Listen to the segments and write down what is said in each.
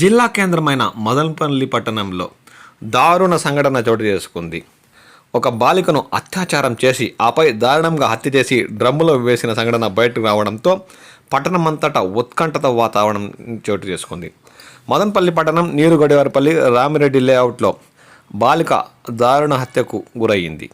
జిల్లా కేంద్రమైన మదనపల్లి పట్టణంలో దారుణ సంఘటన చోటు చేసుకుంది. ఒక బాలికను అత్యాచారం చేసి ఆపై దారుణంగా హత్య చేసి డ్రమ్ములో వేసిన సంఘటన బయటకు రావడంతో పట్టణమంతటా ఉత్కంఠత వాతావరణం చోటు చేసుకుంది. మదనపల్లి పట్టణం నీరుగడివారిపల్లి రామిరెడ్డి లేఅవుట్లో బాలిక దారుణ హత్యకు గురయ్యింది.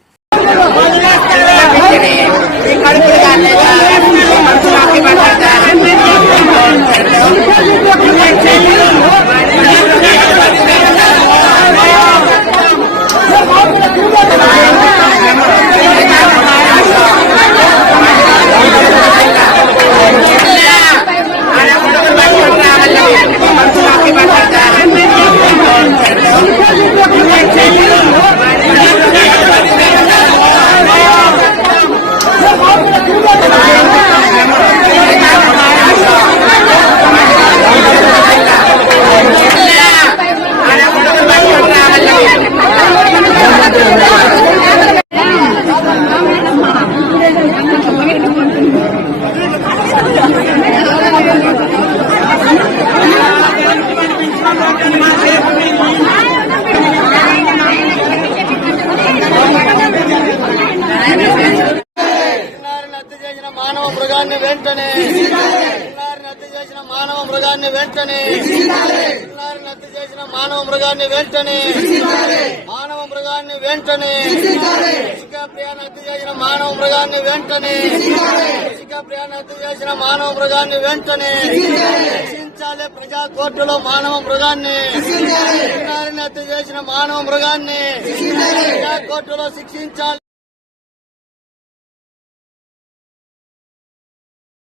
మానవ మృగాన్ని వెంటనే హత్య చేసిన మానవ మృగాన్ని వెంటనే హత్య చేసిన మానవ మృగాన్ని వెంటనే మానవ మృగాన్ని వెంటనే ప్రియాన్ని హత్య చేసిన మానవ మృగాన్ని వెంటనే ప్రియాన్ని హత్య చేసిన మానవ మృగాన్ని వెంటనే శిక్షించాలి. ప్రజా కోర్టులో మానవ మృగాన్ని హత్య చేసిన మానవ మృగాన్ని ప్రజా కోర్టులో శిక్షించాలి.